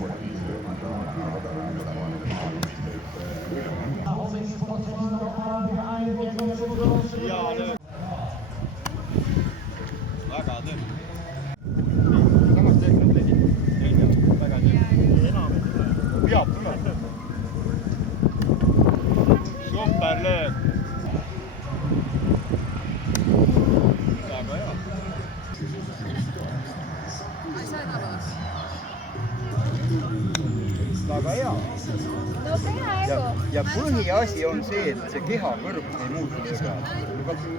Väga tõmm. Samas tehtud tegi. Väga tõmm. Enam ei tule. Peab tule. Super löök. Väga hea. Väga hea. No peaaegu. Ja põhiasi on see, et see keha kõrgus ei muutu seda.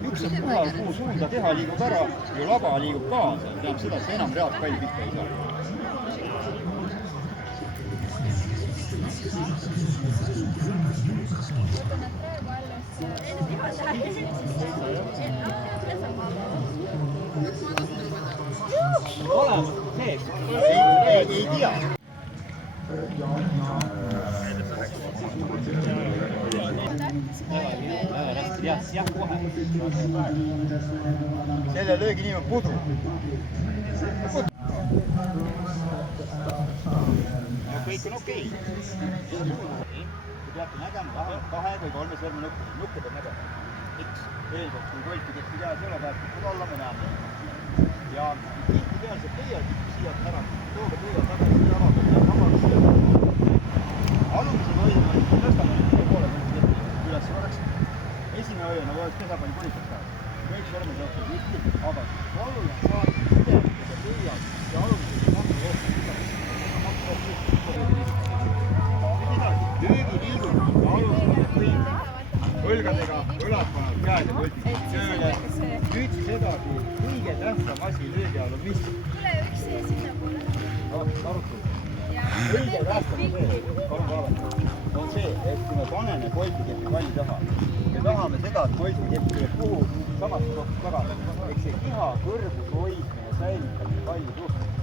Üks on puhal kuu suunda, keha liigub ära ja laba liigub kaasa. Tähendab seda, et enam realt pall pihta ei saa. Olemas sees. Ei tea. Jah, kohe. Selle löögi nimi on pudru. Kõik on okei. Te peate nägema vähemalt 2 või 3 sõrme nukke peab nägema. Miks? Eelkord, kui kolti tehti käes ei ole, päästud olla, me näeme. Ja tihti peal see pöial siia ära, tooga pöial tagasi ära, alumise toimub, tõstame poole üles korraks. Esimene hoiana võiks pesapalli põliseks saada. Kõik sõrmed jooksevad ühti, aga oluline saada üle pöial ja alumise maksu jooksevad löögi liigub alustada kõik. Õlgadega, õlad pannud, käed ja koltid tööle. Nüüd siis edasi, kõige tähtsam asi löögi all on mis? Tule üks sinna poole. Arutu. Kõige tähtsam on see, palun vaadata, on see, et kui me paneme koltikepi palli taha, me tahame seda, et koltikepi tuleb kuhu samast kohast tagasi. Eks see keha kõrgus hoidmine ja säilitamine palli suhtes.